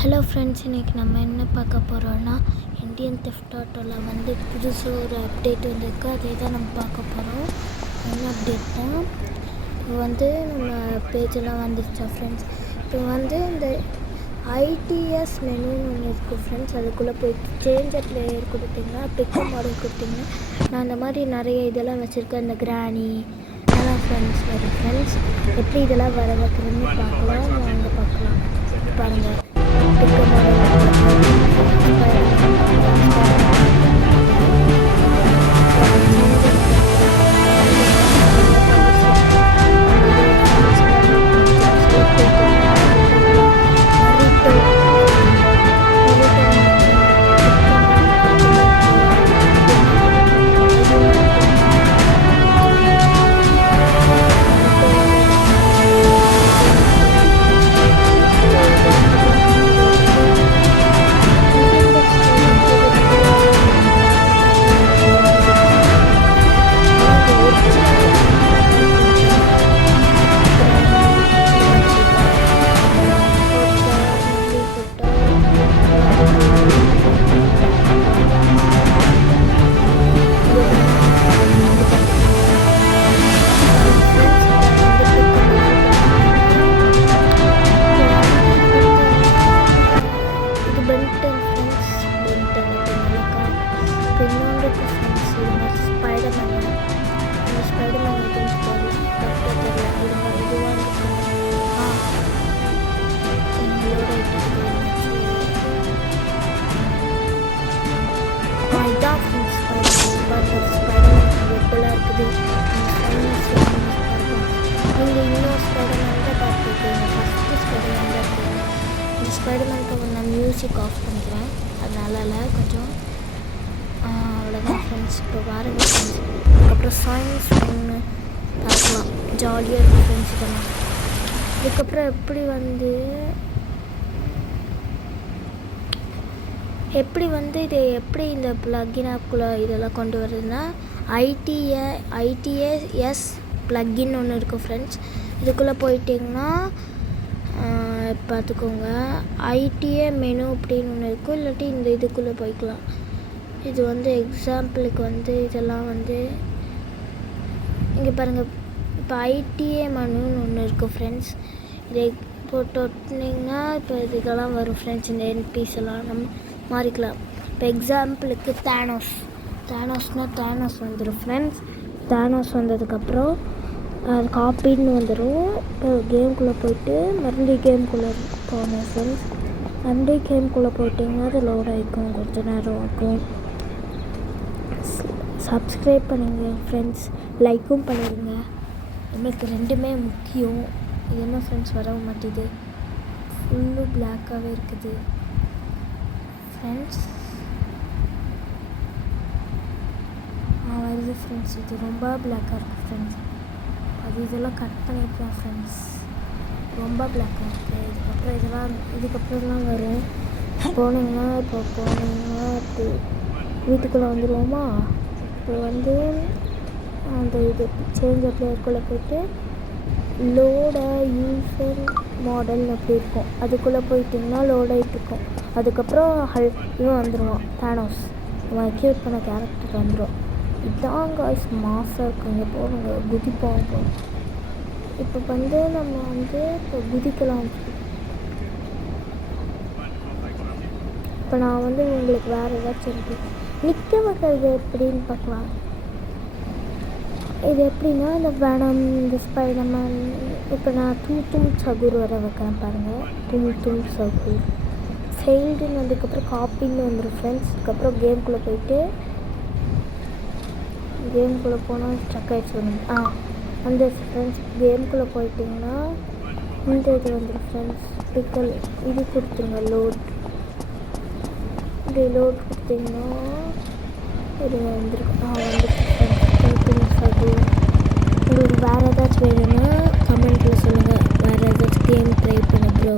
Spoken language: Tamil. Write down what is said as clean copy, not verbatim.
ஹலோ ஃப்ரெண்ட்ஸ், இன்றைக்கி நம்ம என்ன பார்க்க போகிறோன்னா இந்தியன் தெஃப்ட் ஆட்டோவில் வந்து புதுசாக ஒரு அப்டேட் வந்திருக்கு. அதே தான் நம்ம பார்க்க போகிறோம். என்ன அப்டேட்னா, இப்போ வந்து நம்ம பேஜெல்லாம் வந்துருச்சா ஃப்ரெண்ட்ஸ். இப்போ வந்து இந்த ஐடிஎஸ் மெனுன்னு ஒன்று இருக்குது ஃப்ரெண்ட்ஸ். அதுக்குள்ளே போய்ட்டு சேஞ்ச் பிளேயர் கொடுத்திங்கன்னா, பிக்கப் மாடல் கொடுத்திங்கன்னா, நான் அந்த மாதிரி நிறைய இதெல்லாம் வச்சுருக்கேன். இந்த கிராணி அதெல்லாம் ஃப்ரெண்ட்ஸ் வரும். ஃப்ரெண்ட்ஸ் எப்படி இதெல்லாம் வர வைக்கிறதுன்னு பார்க்கலாம். வாங்க பார்க்கலாம். பாருங்கள், பிக்கப் ஸ்பைடர்மேனுக்கு நான் மியூசிக் ஆஃப் பண்ணிக்கிறேன். அதனால கொஞ்சம் அவ்வளோதான் ஃப்ரெண்ட்ஸ். இப்போ பாருங்க ஃப்ரெண்ட்ஸ், அதுக்கப்புறம் சயின்ஸ் ஒன்று பார்க்கலாம். ஜாலியாக இருக்கும் ஃப்ரெண்ட்ஸ் இதெல்லாம். அதுக்கப்புறம் எப்படி இந்த ப்ளக்கின் ஆப்குள்ளே இதெல்லாம் கொண்டு வருதுன்னா, ஐடிஏஎஸ் ப்ளக்கின் ஒன்று இருக்குது ஃப்ரெண்ட்ஸ். இதுக்குள்ளே போயிட்டிங்கன்னா பார்த்துக்கோங்க, ஐடிஏ மெனு அப்படின்னு ஒன்று இருக்கும். இல்லாட்டி இந்த இதுக்குள்ளே போய்க்கலாம். இது வந்து எக்ஸாம்பிளுக்கு வந்து இதெல்லாம் வந்து இங்கே பாருங்கள். இப்போ ஐடிஏ மெனுன்னு ஒன்று இருக்குது ஃப்ரெண்ட்ஸ். இதை போட்டு ஒட்டினீங்கன்னா இப்போ இதுக்கெல்லாம் வரும் ஃப்ரெண்ட்ஸ். இந்த என்பிஸ் எல்லாம் நம்ம மாறிக்கலாம். இப்போ எக்ஸாம்பிளுக்கு தேனோஸ் வந்துடும் ஃப்ரெண்ட்ஸ். தேனோஸ் வந்ததுக்கப்புறம் அது காப்பின்னு வந்துடும். இப்போ கேம்குள்ளே போய்ட்டு மறுபடியும் கேம்குள்ளே போகணும் ஃப்ரெண்ட்ஸ். மறுபடியும் கேம்குள்ளே போயிட்டிங்கன்னா அது லோட் ஆகிக்கும், கொஞ்சம் நேரம் ஆகும். சப்ஸ்கிரைப் பண்ணுங்க ஃப்ரெண்ட்ஸ், லைக்கும் பண்ணிடுங்க. நம்மளுக்கு ரெண்டுமே முக்கியம். இது என்ன ஃப்ரெண்ட்ஸ் வரவும் மாட்டேது, ஃபுல்லு பிளாக்காகவே இருக்குது ஃப்ரெண்ட்ஸ். வருது ஃப்ரெண்ட்ஸ். இது ரொம்ப பிளாக்காக இருக்குது ஃப்ரெண்ட்ஸ். இதெல்லாம் கட் பண்ணியிருக்கேன் ஃப்ரெண்ட்ஸ். ரொம்ப பிளாக்காக இருக்குது. இதுக்கப்புறம் வரும். போனீங்கன்னா இப்போ வீட்டுக்குள்ளே வந்துடுவோமா. இப்போ வந்து அந்த இது சேஞ்ச் பிளேயருக்குள்ளே போய்ட்டு லோட யூசர் மாடல் அப்படி இருக்கும். அதுக்குள்ளே போயிட்டிங்கன்னா லோட் ஆகிட்டுருக்கும். அதுக்கப்புறம் இவன் வந்துடுவான், தேனோஸ். இவன் அக்யூட் பண்ண கேரக்டர் வந்துடும். இதுதான் காய்ஸ் மாசாக இருக்குங்க. போடுங்க, குதிப்போம். இப்போ வந்து நம்ம வந்து இப்போ குதிக்கலாம். இப்போ நான் வந்து உங்களுக்கு வேறு ஏதாச்சும் நிற்க வைக்கிறது எப்படின்னு பார்க்கலாம். இது எப்படின்னா, இந்த வேனம், இந்த ஸ்பைடர்மேன். இப்போ நான் தும் சகுர் வர வைக்கிறேன் பாருங்கள். தும் சகுர் ஃபெயில்டுன்னு வந்ததுக்கப்புறம் காப்பின்னு வந்துடும் ஃப்ரெண்ட்ஸ். அதுக்கப்புறம் கேம்குள்ளே போயிட்டு கேம்குள்ளே போனால் ஸ்ட்ரக் ஆகிடுச்சு அந்த ஃப்ரெண்ட்ஸ். கேம்குள்ளே போயிட்டிங்கன்னா இந்த இது வந்துடும் ஃப்ரெண்ட்ஸ். பிக்கல் இது கொடுத்துருங்க, லோட் கொடுத்திங்கன்னா இது வந்துருக்கு. உங்களுக்கு வேறு ஏதாச்சும் வேணும்னா கமெண்ட்டில் சொல்லுங்கள். வேறு ஏதாச்சும் கேம் ட்ரை பண்ண ப்ரோ.